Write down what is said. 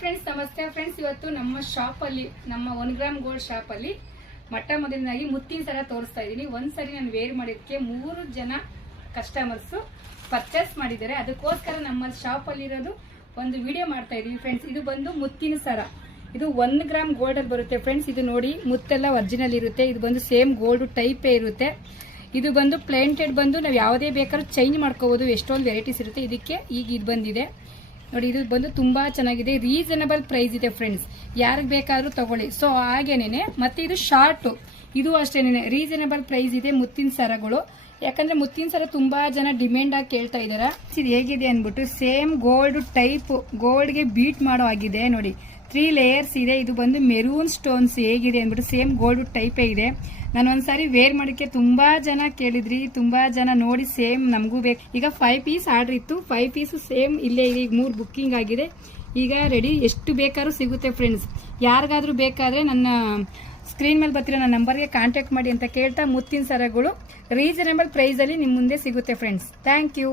Friends, ನಮಸ್ತೆ friends. ಇವತ್ತು ನಮ್ಮ ಶಾಪಲ್ಲಿ, ನಮ್ಮ 1 ಗ್ರಾಮ್ ಗೋಲ್ಡ್ ಶಾಪಲ್ಲಿ ಮೊದಲನೇದಾಗಿ ಮುತ್ತಿನ ಸರ ತೋರಿಸ್ತಾ ಇದ್ದೀನಿ. ಒಂದ್ಸರಿ ನಾನು ವೇರ್ ಮಾಡಿದ್ದಕ್ಕೆ 3 ಜನ ಕಸ್ಟಮರ್ಸ್ ಪರ್ಚೇಸ್ ಮಾಡಿದ್ದಾರೆ. ಅದಕ್ಕೋಸ್ಕರ ನಮ್ಮ ಶಾಪಲ್ಲಿ ಇರೋದು ಒಂದು ವಿಡಿಯೋ ಮಾಡ್ತಾ ಇದೀವಿ ಫ್ರೆಂಡ್ಸ್. ಇದು ಬಂದು ಮುತ್ತಿನ ಸರ. ಇದು 1 ಗ್ರಾಮ್ ಗೋಲ್ಡ್ ಅಲ್ಲಿ ಬರುತ್ತೆ ಫ್ರೆಂಡ್ಸ್. ಇದು ನೋಡಿ, ಮುತ್ತೆಲ್ಲ ಒರಿಜಿನಲ್ ಇರುತ್ತೆ. ಇದು ಬಂದು ಸೇಮ್ ಗೋಲ್ಡ್ ಟೈಪೇ ಇರುತ್ತೆ. ಇದು ಬಂದು ಪ್ಲೇಂಟೆಡ್ ಬಂದು ನಾವು ಯಾವುದೇ ಬೇಕಾದ್ರೂ ಚೇಂಜ್ ಮಾಡ್ಕೋಬಹುದು. ಎಷ್ಟೊಂದು ವೆರೈಟೀಸ್ ಇರುತ್ತೆ. ಇದಕ್ಕೆ ಈಗ ಇದು ಬಂದಿದೆ ನೋಡಿ. ಇದು ಬಂದು ತುಂಬಾ ಚೆನ್ನಾಗಿದೆ, ರೀಸನಬಲ್ ಪ್ರೈಸ್ ಇದೆ ಫ್ರೆಂಡ್ಸ್. ಯಾರಿಗೆ ಬೇಕಾದ್ರೂ ತಗೊಳ್ಳಿ. ಸೊ ಹಾಗೇನೆ ಮತ್ತೆ ಇದು ಶಾರ್ಟ್, ಇದು ಅಷ್ಟೇನೆ ರೀಸನಬಲ್ ಪ್ರೈಸ್ ಇದೆ ಮುತ್ತಿನ ಸರಗಳು. ಯಾಕಂದ್ರೆ ಮುತ್ತಿನ ಸರ ತುಂಬಾ ಜನ ಡಿಮ್ಯಾಂಡ್ ಆಗಿ ಕೇಳ್ತಾ ಇದಾರೆ. ಇದು ಹೇಗಿದೆ ಅನ್ಬಿಟ್ಟು ಸೇಮ್ ಗೋಲ್ಡ್ ಟೈಪ್, ಗೋಲ್ಡ್ ಗೆ ಬೀಟ್ ಮಾಡೋ ಆಗಿದೆ ನೋಡಿ. 3 ಲೇಯರ್ಸ್ ಇದೆ. ಇದು ಬಂದು ಮೆರೂನ್ ಸ್ಟೋನ್ಸ್ ಹೇಗಿದೆ ಅನ್ಬಿಟ್ಟು ಸೇಮ್ ಗೋಲ್ಡ್ ಟೈಪೇ ಇದೆ. ನಾನು ಒಂದ್ಸಾರಿ ವೇರ್ ಮಾಡಕ್ಕೆ ತುಂಬಾ ಜನ ಕೇಳಿದ್ರಿ, ತುಂಬಾ ಜನ ನೋಡಿ ಸೇಮ್ ನಮಗೂ ಬೇಕು. ಈಗ 5 ಪೀಸ್ ಆರ್ಡರ್ ಇತ್ತು, 5 ಪೀಸ್ ಸೇಮ್ ಇಲ್ಲೇ ಇದೆ. ಈಗ 3 ಬುಕ್ಕಿಂಗ್ ಆಗಿದೆ, ಈಗ ರೆಡಿ. ಎಷ್ಟು ಬೇಕಾದ್ರೂ ಸಿಗುತ್ತೆ ಫ್ರೆಂಡ್ಸ್. ಯಾರಿಗಾದ್ರೂ ಬೇಕಾದ್ರೆ ನನ್ನ ಸ್ಕ್ರೀನ್ ಮೇಲೆ ಬರ್ತಿರೋ ನನ್ನ ನಂಬರ್ಗೆ ಕಾಂಟ್ಯಾಕ್ಟ್ ಮಾಡಿ ಅಂತ ಕೇಳ್ತಾ, ಮುತ್ತಿನ ಸರಗಳು ರೀಸನಬಲ್ ಪ್ರೈಸ್ ಅಲ್ಲಿ ನಿಮ್ ಮುಂದೆ ಸಿಗುತ್ತೆ ಫ್ರೆಂಡ್ಸ್. Thank you.